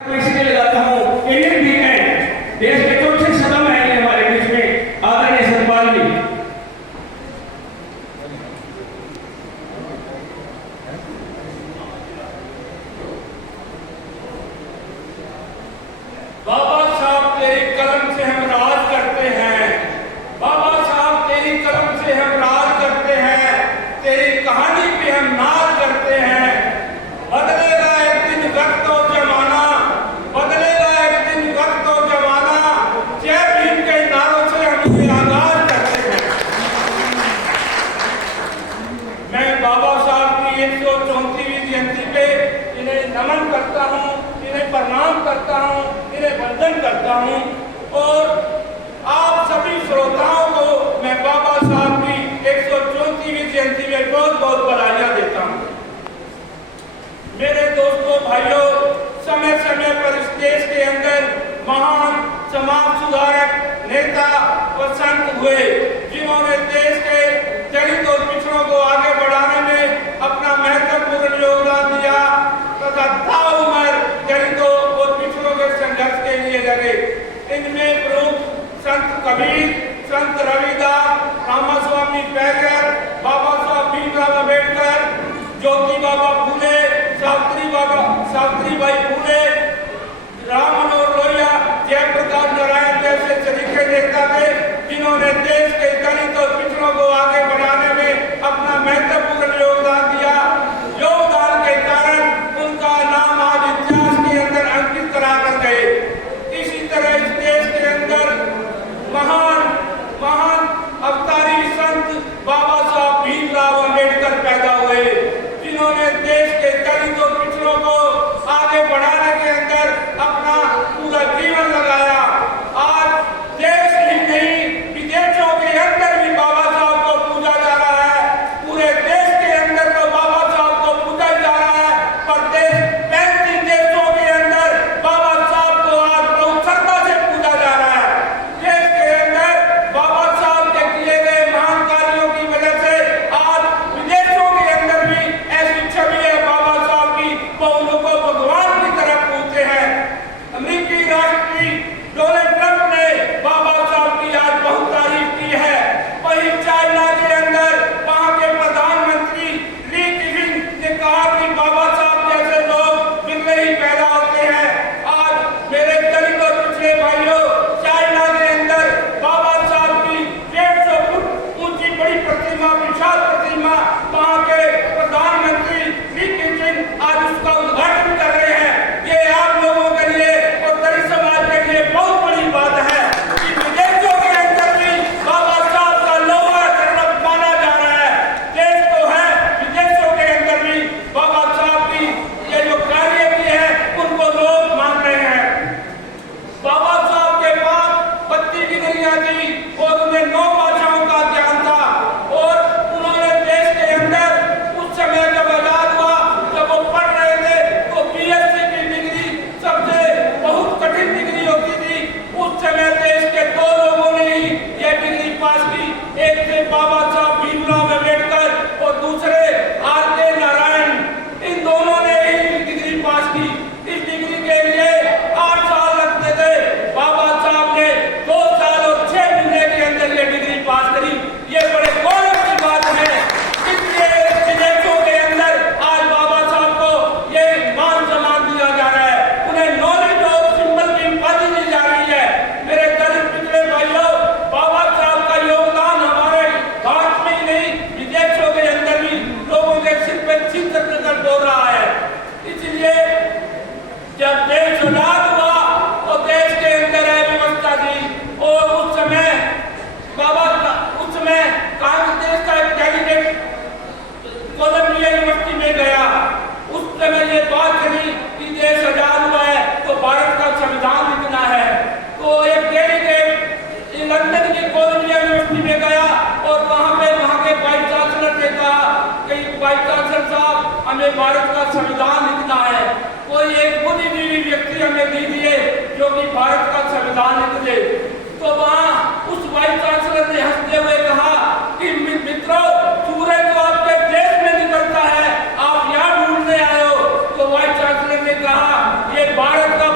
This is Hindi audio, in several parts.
मैं इसीलिए लगाता हूँ इंडियन वीकेंड देश के चौथे सदन में आएंगे हमारे बीच में आदरणीय सतपाल जी। बाबा साहब तेरी कलम से हम राज करते हैं, बाबा साहब तेरी कलम से हम राज करते हैं, तेरी कहानी पे हम नाज करते हैं। बदलेगा एक दिन वक्त और जमाना, बदलेगा एक दिन वक्त और जमाना, जय भीम के नारों से हम ये आगाज करते हैं। मैं बाबा साहब की 134वीं जयंती पे इन्हें नमन करता हूँ, इन्हें प्रणाम करता हूँ, इन्हें वंदन करता हूँ और आप सभी श्रोताओं को मैं बाबा साहब की 134वीं जयंती में बहुत बहुत बधाइयां देता हूँ। मेरे दोस्तों भाइयों, समय समय पर इस देश के अंदर महान समाज सुधारक नेता और संत हुए, जिन्होंने देश के दलित और पिछड़ों को आगे बढ़ाने में अपना महत्वपूर्ण योगदान दिया तथा ताउम्र दलितों और पिछड़ों के संघर्ष के लिए लगे। इनमें प्रमुख संत कबीर, संत रविदास, रामास्वामी पैगल, बाबा साहब भीमराव अम्बेडकर, ज्योति बाबा फूले, सावित्रीबाई फूले, राम मनोहर लोहिया, जयप्रकाश नारायण जैसे सरीखे नेता थे, जिन्होंने देश के दलित और पिछड़ों को आगे बढ़ाने में अपना महत्वपूर्ण योगदान दिया। योगदान के कारण उनका नाम आज इतिहास के अंदर अंकित करा कर गए। इसी तरह इस देश के अंदर महान अवतारी संत बाबा साहब भीमराव अम्बेडकर पैदा हुए, जिन्होंने देश के दलित और पिछड़ों को आगे बढ़ाने के अंदर अपना पूरा जीवन लगाया। आज देश ही नहीं, विदेशों के अंदर भी बाबा साहब को पूजा जा रहा है। पूरे देश के अंदर तो बाबा साहब को पूजा जा रहा है, पर 35 देशों के अंदर बाबा साहब को आज बहुत श्रद्धा से पूजा जा रहा है। देश के अंदर बाबा साहब के किए गए महान कार्यों की वजह से आज विदेशों के अंदर भी ऐसी छवि है बाबा साहब की, वो उनको भगवान की तरफ पूछते हैं। अमेरिकी राष्ट्रपति डोनाल्ड ट्रंप ने बाबा साहब की आज बहुत तारीफ की है। वहीं चाइना के अंदर वहां के प्रधानमंत्री ली किसिंग ने कहा कि बाबा साहब जैसे लोग बिल्ले ही पैदा होते हैं। आज मेरे दलित और पिछड़े भाइयों, चाइना के अंदर बाबा साहब की 150 फुट ऊंची बड़ी प्रतिमा, विशाल प्रतिमा, वहां के प्रधानमंत्री ली किसिंग आज उसका उद्घाटन कर रहे हैं। ये आप लोगों के लिए और दलित समाज के लिए बहुत बड़ी बात है कि विदेशों के अंदर भी बाबा साहब का लोहा सर्वत माना जा रहा है। देश तो है, विदेशों के अंदर भी बाबा साहब की ये जो कार्य किए हैं उनको लोग मान रहे हैं। बाबा साहब के पास 32 डिग्रियां थी और उन्हें 9 भाषाओं का ज्ञान था और उन्होंने देश के अंदर उस समय जब आजाद हुआ, जब वो पढ़ रहे थे तो बीएससी की डिग्री सबसे बहुत कठिन डिग्री होती थी। उस समय देश के 2 लोगों ने ही यह डिग्री पास की, एक थे बाबा साहब भीमराव अम्बेडकर और दूसरे आर.के. नारायण। इन दोनों ने ही डिग्री पास की। इस डिग्री के लिए 8 साल लगते थे, बाबा साहब ने 2 साल और 6 महीने के अंदर ये डिग्री पास करी। ये बड़े गौरव की बात है। इसलिए विदेशों के अंदर आज बाबा साहब को ये मान सम्मान दिया जा रहा है, उन्हें नॉलेज और सिंबल की उपाधि दी जा रही है। मेरे दलित पिछड़े भाइयों, बाबा साहब का योगदान हमारे भारत में ही नहीं, विदेशों के अंदर भी लोगों के सिर पे सिर कर बोल रहा है। इसलिए जब देश आजाद हुआ तो देश के अंदर अव्यवस्था थी और उस समय कांग्रेस का एक कैंडिडेट कोलंबिया यूनिवर्सिटी में गया। उस समय ये बात चली कि देश आजाद हुआ है तो भारत का संविधान लिखना है। तो एक डेलीगेट लंदन के कोलंबिया यूनिवर्सिटी में गया और वहां के वाइस चांसलर ने कहा कि वाइस चांसलर साहब, हमें भारत का संविधान लिखना है। कोई एक बुद्धिजीवी व्यक्ति हमें दीजिए जो कि भारत का संविधान लिख दे। तो वहां उस वाइस चांसलर ने हंसते हुए कहा कि मित्रों, सूरज तो आपके देश में निकलता है, आप यहाँ ढूंढने आए हो। तो वाइस चांसलर ने कहा, ये भारत का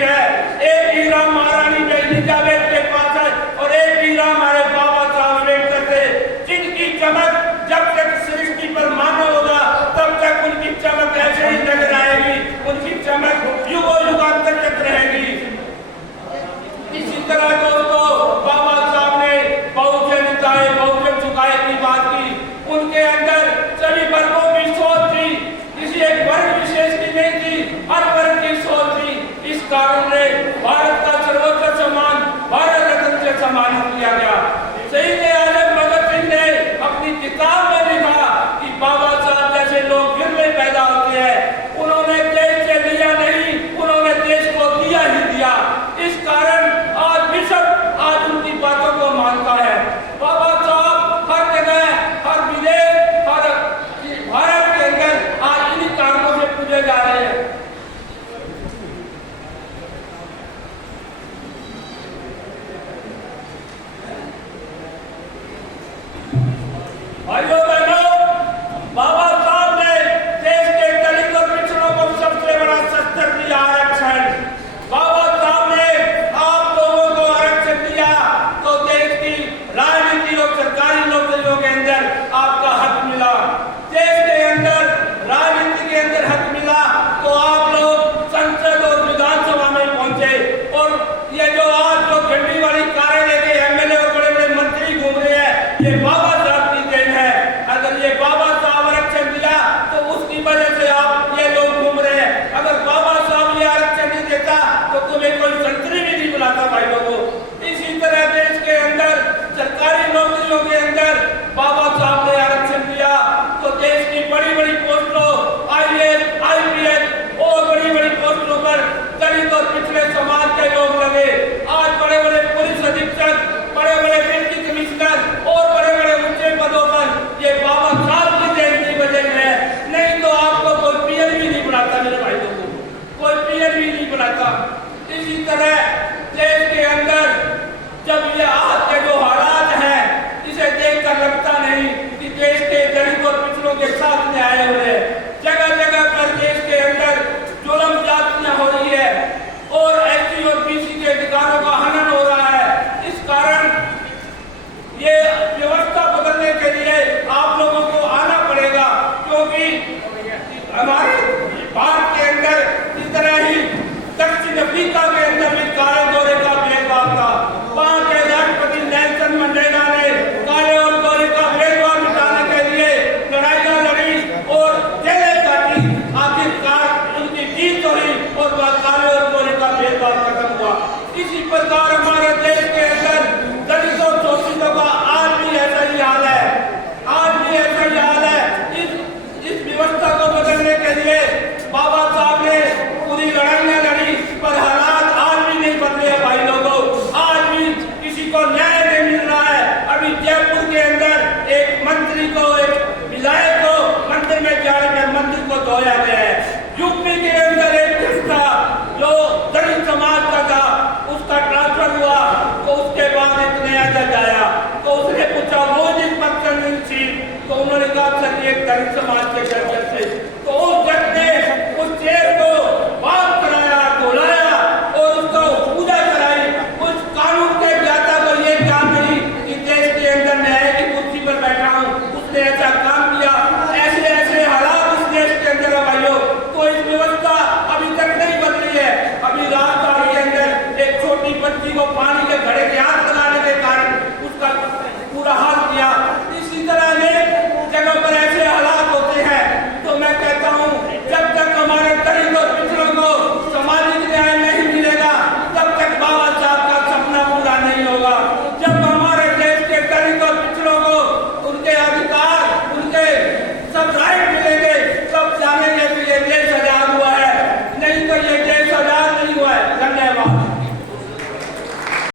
नहीं है। एक हीरा महारानी एलिजाबेथ के पास है और एक हीरा हमारे बाबा साहब अम्बेडकर थे, जिनकी चमक जब तक सृष्टि पर मानव होगा तब तक उनकी चमक ऐसे ही नजर आएगी, उनकी चमक युगों युगांतर तक रहेगी। इसी तरह दोस्तों बाबा साहब ने बहुजन हिताय बहुजन सुखाय की बात की। उनके अंदर सभी वर्गों की सोच थी, किसी एक वर्ग विशेष की नहीं थी, हर वर्ग की सोच थी। इस कारण ने भारत का सर्वोच्च सम्मान भारत रत्न से सम्मानित किया गया। शहीद आजम भगत सिंह ने अपनी किताब में लिखा कि बाबा साहब जैसे लोग फिर में पैदा होते हैं। उन्होंने देश से लिया नहीं, उन्होंने देश को दिया ही दिया। इस कारण आज विश्व आज उनकी बातों को मानता है। बाबा साहब हर जगह, हर विदेश, हर भारत के अंदर आज इन्हीं कारणों से पूजे जा रहे हैं। भाइयों बहनों, बाबा साहब ने देश के दलित और पिछड़ों को सबसे बड़ा शस्त्र दिया आरक्षण। बाबा साहब ने आप लोगों को आरक्षण दिया तो देश की राजनीति और सरकारी नौकरियों के अंदर आपका हक मिला। देश के अंदर राजनीति के अंदर हक मिला तो आप लोग संसद और विधानसभा में पहुंचे। और ये जो आज जो झंडी वाली कारें लेके एमएलए और बड़े बड़े मंत्री घूम रहे हैं, ये बाबा साहब की देन है। अगर ये बाबा साहब आरक्षण दिया तो उसकी वजह से आप ये लोग घूम रहे हैं। अगर बाबा साहब ये आरक्षण नहीं देता तो तुम्हें कोई संतरी भी नहीं बुलाता भाई लोगों। इसी तरह देश के अंदर सरकारी नौकरियों के अंदर बाबा साहब ने आरक्षण दिया तो देश की बड़ी बड़ी पोस्टों आईएएस, आईपीएस और बड़ी बड़ी पोस्टों पर दलित और पिछड़े समाज के लोग लगे। आज बड़े बड़े पुलिस अधीक्षक, बड़े बड़े डिप्टी कमिश्नर और बड़े बड़े ऊंचे पदों पर ये बाबा साहब की देन की वजह है। नहीं तो आपको कोई पीएन भी नहीं बनाता मेरे भाई लोगों, कोई पीएन भी नहीं बनाता। इसी तरह देश के अंदर जब ये आज के जो हालात हैं, इसे देखकर लगता नहीं कि देश के गरीब और पिछड़ों के साथ में आए हुए। जगह जगह पर देश के अंदर जुल्म जातियां हो रही है और एससी और बीसी के अधिकारों का हनन हो रहा है। इस कारण ये व्यवस्था बदलने के लिए आप लोगों को आना पड़ेगा, क्योंकि हमारे भारत के अंदर इस तरह ही दक्षिण अफ्रीका के अंदर भी काले गोरे का भेदभाव था। वहां के राष्ट्रपति नेल्सन मंडेला ने काले और गोरे का भेदभाव मिटाने के लिए लड़ाइयां लड़ी और जेलें काटी। आखिरकार उनकी जीत हुई और वह काले और गोरे का भेदभाव खत्म हुआ। इसी प्रकार हमारे देश के अंदर दलितों शोषितों का आज भी ऐसा ही हाल है, आज भी ऐसा ही हाल है। इस व्यवस्था को बदलने के लिए बाबा साहब ने पूरी लड़ाइयां लड़ी, पर हालात आज भी नहीं बदले भाई लोगों। आज भी किसी को न्याय नहीं मिल रहा है। अभी जयपुर के अंदर एक मंत्री को, एक विधायक को मंदिर में जाकर मंदिर को धोया गया है। यूपी के अंदर एक किस्सा जो दलित समाज का था, उसका ट्रांसफर हुआ तो उसके बाद एक नया जज आया तो उसने पूछा वो जिस पक्ष तो उन्होंने कहा सर ये दलित समाज के जज